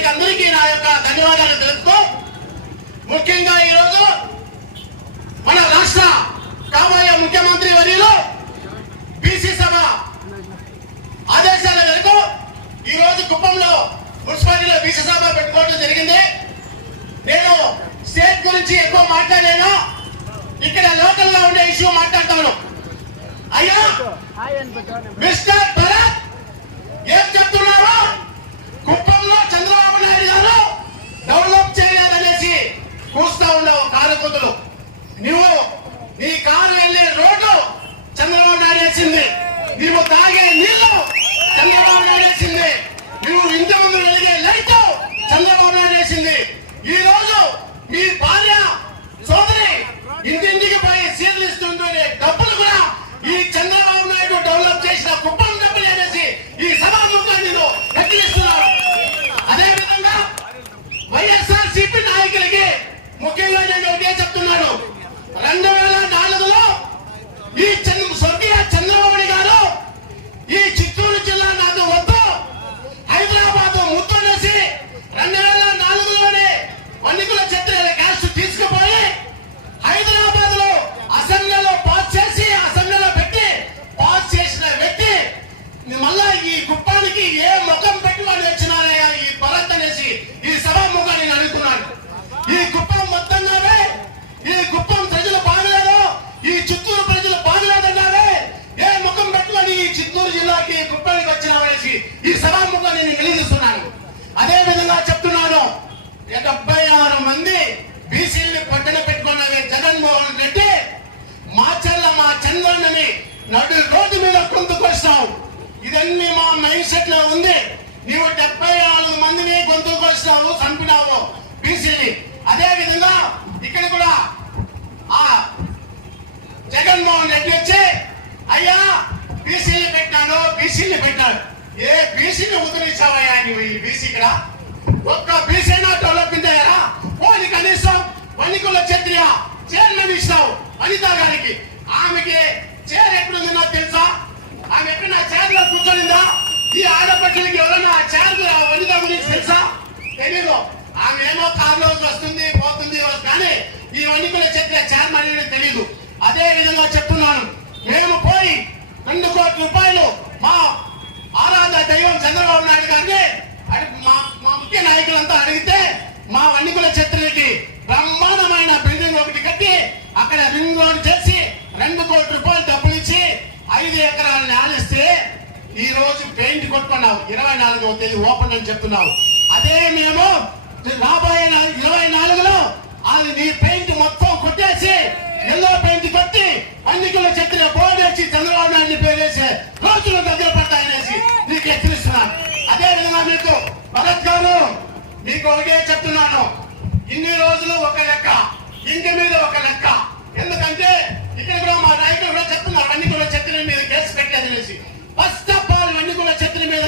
ప్రజాప్రతినిధులకి అందరికీ నా యొక్క ధన్యవాదాలు తెలుపుతూ ముఖ్యంగా ఈరోజు మన రాష్ట్ర కాబోయే ముఖ్యమంత్రి వర్యులు బీసీ సభ ఆదేశాల మేరకు ఈ రోజు కుప్పంలో మున్సిపాలిటీలో బీసీ సభ పెట్టుకోవడం జరిగింది. నేను స్టేట్ గురించి ఎక్కువ మాట్లాడాను ఇక్కడ లోకల్లో ఉండే ఇష్యూ మాట్లాడతాను. అయ్యా మిస్టర్ భరత్ ఏం చెప్తున్నారు కుప్పంలో చంద్రబాబు నాయుడు గారు డెవలప్ చేయలేదనేసి కూస్తా ఉండవు కారుకుందులు నువ్వు నీ కారు వెళ్ళే రోడ్డు చంద్రబాబు నాయుడు వేసింది నువ్వు తాగే నీళ్ళు చంద్రబాబు నాయుడు వేసింది నువ్వు ఇంటి ముందు వెలిగే లైట్ చంద్రబాబు నాయుడు వేసింది ఈ రోజు మీ భార్య సోదరి ఇంటింటికి పోయి సీట్లు ఇస్తుంటే డబ్బులు కూడా ఈ చంద్రబాబు నాయుడు డెవలప్ చేసిన కుప్పం డబ్బులు అనేసి ఈ సభాముఖం నేను హెచ్చరిస్తున్నాను అదే విధంగా వైఎస్ఆర్ సిపి నాయకులకి ముఖ్యంగా నేను ఒకటే చెప్తున్నాను. రెండు వేల నాలుగులో డెబ్బై ఆరు మంది బీసీని పట్టణ పెట్టుకున్న జగన్మోహన్ రెడ్డి. మా చెల్ల మా చంద్రన్నని నడు రోడ్డు మీద గొంతుకొస్తాం ఇదన్నీ మా మైండ్ సెట్లో ఉంది. నీవు డెబ్బై నాలుగు మందిని గొంతుకొస్తావు చంపినావు బీసీని. అదే విధంగా ఇక్కడ కూడా ఆ జగన్మోహన్ రెడ్డి వచ్చి అయ్యా బీసీని పెట్టాను బీసీలు పెట్టాను. ఏ బీసీని ఉద్ధరించావయ్యా నువ్వు ఈ బీసీ ఇక్కడ? ఒక్క బీసీ డెవలప్మెంట్ అయ్యారా పోనీ కనీసం వణికుల క్షత్రియ చైర్మన్ ఇస్తావు అనిత గారికి. ఆమెకి చైర్ ఎక్కడుంది నాకు తెలుసా? ఆమె ఎక్కడ చైర్లో కూర్చొనిందా? ఈ ఆడపడ్డలకి ఎవరైనా ఆ చైర్ వనిత గురించి తెలుసా? తెలీదు. ఆమె ఏమో కారులో వస్తుంది పోతుంది కానీ ఈ వణికుల క్షత్రియ చైర్మన్ అనేది తెలీదు. అదే విధంగా చెప్తున్నాను. మేము పోయి రెండు కోట్ల రూపాయలు మా ఆరాధ దైవం చంద్రబాబు నాయుడు గారిని మా ముఖ్య నాయకులంతా అడిగితే మా వన్నికుల క్షత్రులకి బ్రహ్మాండమైన బిల్డింగ్ ఒకటి కట్టి అక్కడ రింగ్ రోడ్ చేసి రెండు కోట్ల రూపాయలు డబ్బులు ఇచ్చి ఐదు ఎకరాలు నేలిస్తే ఈ రోజు పెయింట్ కొట్టుకున్నావు. ఇరవై నాలుగవ తేదీ ఓపెన్ అని చెప్తున్నావు. అదే మేము రాబోయే ఇరవై నాలుగులో అది నీ పెయింట్ మొత్తం కొట్టేసి ఎల్లో పెయింట్ కొట్టి అన్నికుల చెట్ల బోర్డు వేసి చంద్రబాబు నాయుడిని పేరేసి రోజులు దగ్గర పడతాయనేసి నీకు హెచ్చరిస్తున్నాను. అదే విధంగా మీకు భరత్ గారు మీకు ఒకటే చెప్తున్నాను. ఇన్ని రోజులు ఒక లెక్క ఇంటి మీద ఒక లెక్క. ఎందుకంటే ఇక్కడ కూడా మా నాయకులు కూడా చెప్తున్నారు అన్ని కూడా చెత్తల మీద కేసు పెట్టేది అనేసి ఫస్ట్ ఆఫ్ ఆల్ అన్ని కూడా చెత్తల మీద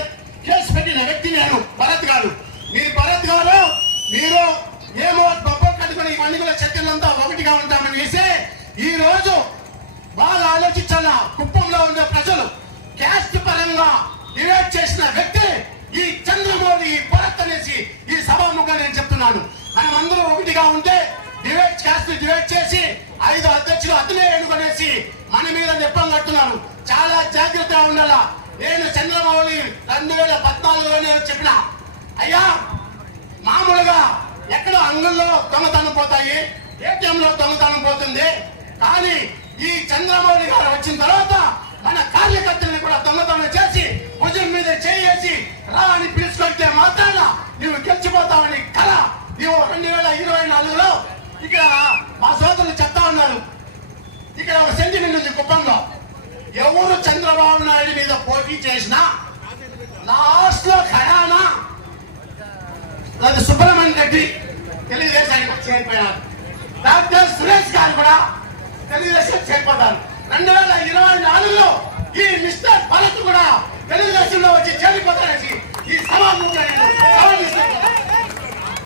కేసు పెట్టిన వ్యక్తి నేను భరత్ గారు. మీరు భరత్ గారు మీరు ఏమో గొప్ప కట్టుకుని ఇవన్నీ కూడా చెత్తలంతా ఒకటిగా ఉంటామని చేసి ఈ రోజు బాగా ఆలోచించాలా కుప్పంలో ఉన్న ప్రజలు క్యాస్ట్ పరంగా డివైడ్ చేసిన వ్యక్తి చెప్తున్నాను మనం అందరూ ఒకటిగా ఉంటే డివైడ్ చేస్తూ డివైడ్ చేసి ఐదు అధ్యక్షులు అతనే ఎన్నుకొనేసి మన మీద నిప్పం కట్టున్నారు చాలా జాగ్రత్తగా ఉండాలా? నేను చంద్రబాబుని రెండు వేల పద్నాలుగులోనే చెప్పిన. అయ్యా మామూలుగా ఎక్కడ అంగుల్లో దొంగతనం పోతాయి ఏటీఎంలో దొంగతనం పోతుంది. కానీ ఈ చంద్రబాబు గారు వచ్చిన తర్వాత మన కార్యకర్తల్ని కూడా దొంగతనం చేసి భుజం మీద చేసి రా అని ఇక్కడ మా సోదరులు చెప్తా ఉన్నారు. ఇక్కడ ఒక సెంటిమెంట్ ఉంది కుప్పంలో. ఎవరు చంద్రబాబు నాయుడు మీద పోటీ చేసినా లాస్ట్లో ఖడానా అది సుబ్రహ్మణ్య రెడ్డి తెలుగుదేశానికి చేరిపోయారు. డాక్టర్ సురేష్ గారు కూడా తెలుగుదేశం చేరిపోతారు. రెండు వేల ఇరవై నాలుగులో ఈ మిస్టర్ భరత్ కూడా తెలుగుదేశంలో వచ్చి చేరిపోతారని ఈ సభ